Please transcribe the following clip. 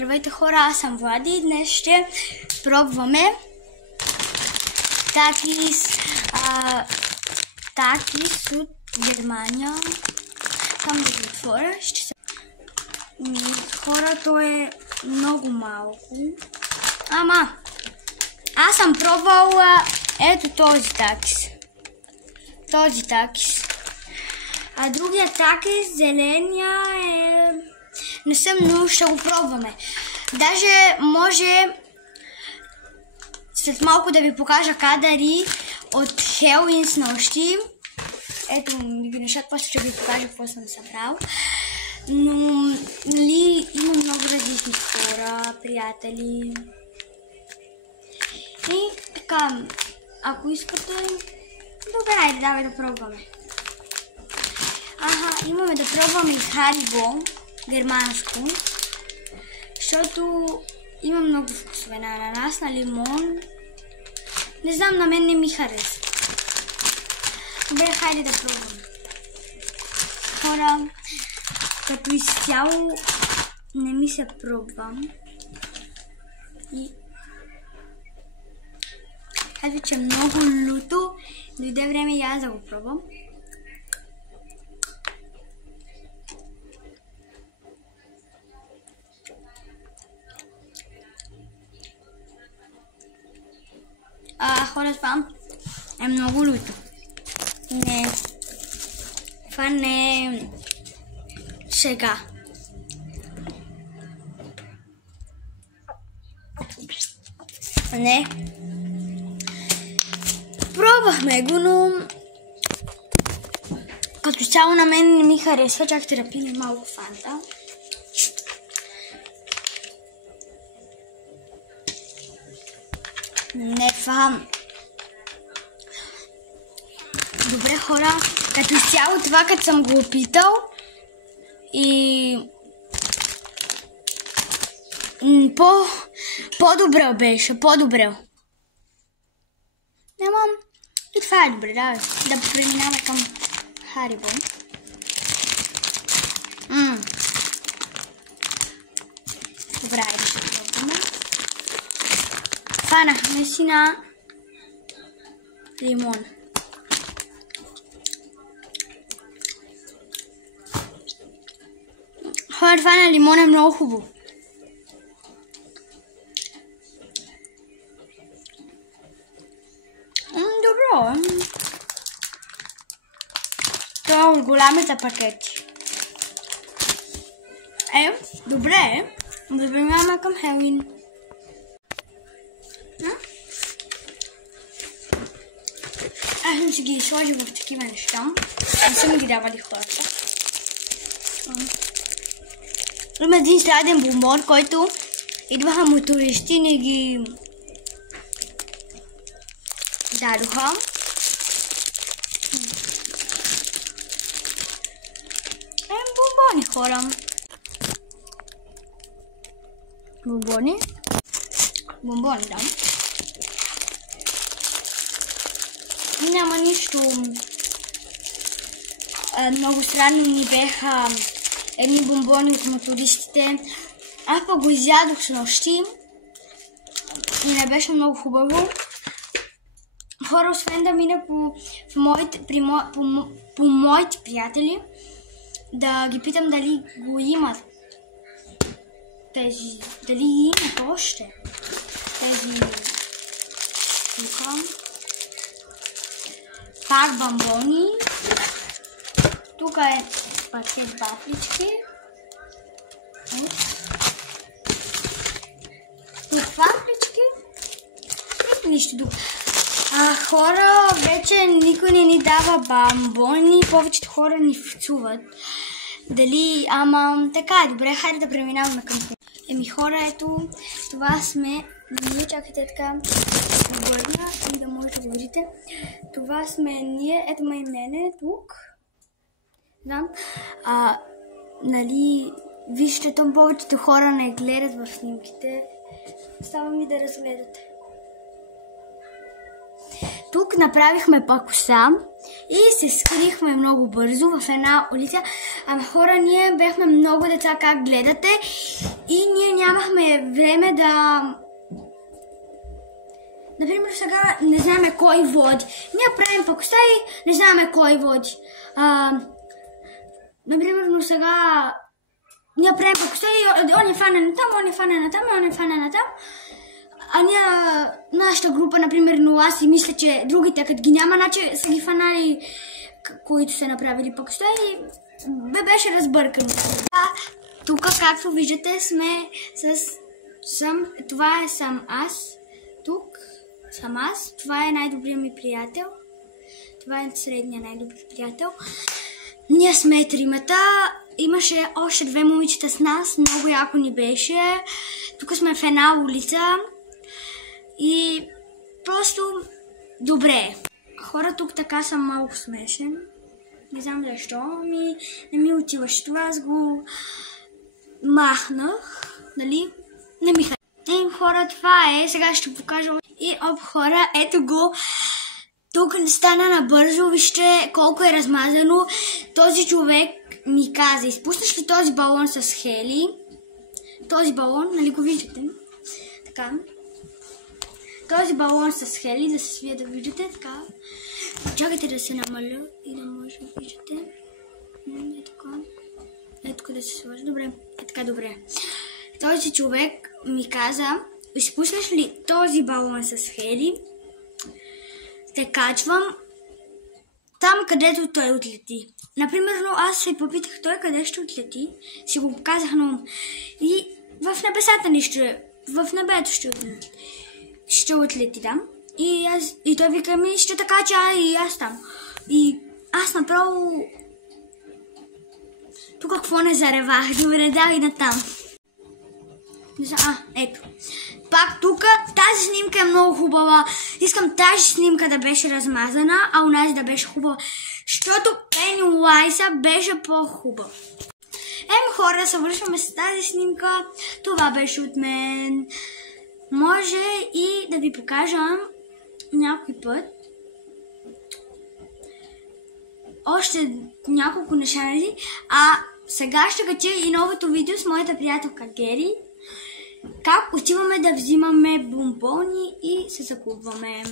Здравейте хора, аз съм Влади и днес ще пробваме такис от Германия. Там да го отворя. Хора, то е много малко. Ама, аз съм пробвал ето този такис. Този такис. А другия такис, зеления е... Не съм, но ще го пробваме. Даже може след малко да ви покажа кадъри от Хелуин с нощи. Ето ми ги нещата, после ще ви покажа какво съм събрал. Но нали, има много различни хора, приятели. И така, ако искате, добре, давай да пробваме. Имаме да пробваме и Харибо, германско, защото има много вкусове на ананас, на лимон. Не знам, на мен не ми харесва. Добре, хайде да пробваме. Хора, като изцяло не ми се пробвам. И казва, че е много люто. Дойде време и аз да го пробвам. Хора, това е много люто. Не. Това не е шега. Не. Пробвахме го, но като цяло на мен не ми харесва. Чакайте да пием малко фанта. Не, това... Добре, хора, като цяло това, като съм го опитал и... По-добре беше, по-добре. Нямам... И това е добре, да преминаваме към Харибо. Добре, айде ще пробваме. Фанахме си на лимон. Хора, това на лимон е много хубаво. Добро. Това е от голямите пакети. Добре. Да преминаваме към Хелуин. Аз съм си ги сложил в такива неща. Не съм ги давали хората. Има един сладен бомбон, който идваха мотористи и не ги дадоха. Бомбони, хора. Бомбони. Бомбони, да. Няма нищо. Много странно ни беха едни бомбони от мотористите. Аз пък го изядох с нощи и не беше много хубаво. Хора, освен да мина по моите приятели, да ги питам дали го имат. Дали имат още тези тука. Пак бомбони. Тук е пакет вафлички. Тук вафлички. И нищо друго. Хора, вече никой не ни дава бомбони. Повечето хора ни вцуват. Дали, така е, добре, хайде да преминаваме към това. Хора, ето, това сме. Ние, чакайте така да върна и да може да го видите. Това сме ние, ето ме и мене тук. Да. Нали, вижте, там повечето хора не гледат в снимките. Става ми да разгледате. Тук направихме коса и се скрихме много бързо в една улица. Хора, ние бяхме много деца, как гледате, и ние нямахме е време да... Например, сега не знаем кой води. Ние правим пакостта и не знаем кой води. Например, сега ние правим пакостта и он е фане на там, он е фане на там, он е фане на там. А ние, нашата група, например, аз и мисля, че другите, като ги няма, значи са ги фанали, които са направили пакостта и беше разбъркано. Тук, както виждате, сме с... Това съм аз. Тук съм аз. Това е най-добрият ми приятел. Това е средният най-добри приятел. Ние сме тримата. Имаше още две момичета с нас. Много яко ни беше. Тук сме в една улица. И просто добре. Хора, тук така съм малко смешен. Не знам защо. Не ми отиваше това. Аз го махнах. Нали? Не ми хареса. Хора, това е. Сега ще покажа. И хора, ето го. Тук стана набързо. Вижте колко е размазано. Този човек ми каза, изпуснеш ли този балон с Хели? Този балон, нали го виждате? Така. Този балон с Хели, да се свия да виждате. Така. Чакайте да се намаля и да може да виждате. Е така. Ето къде се сложи. Добре. Е така, добре. Този човек ми каза, изпуснеш ли този балон с Хели? Те качвам там, където той отлети. Например, аз се попитах той къде ще отлети. Си го показах на ум. И в небесата нищо. В небето ще отлети там. И той вика ми, ще така, че и аз там. И аз направо... Тук какво не заревах? Добре, да, и на там. Ето. Пак тук тази снимка е много хубава. Искам тази снимка да беше размазана, а унази да беше хубава. Защото Пенилайса беше по-хубав. Хора, съвършваме с тази снимка. Това беше от мен. Може и да ви покажа някой път още няколко неща. А сега ще кача и новото видео с моята приятелка Гери. Как отиваме да взимаме бомбони и се закупваме.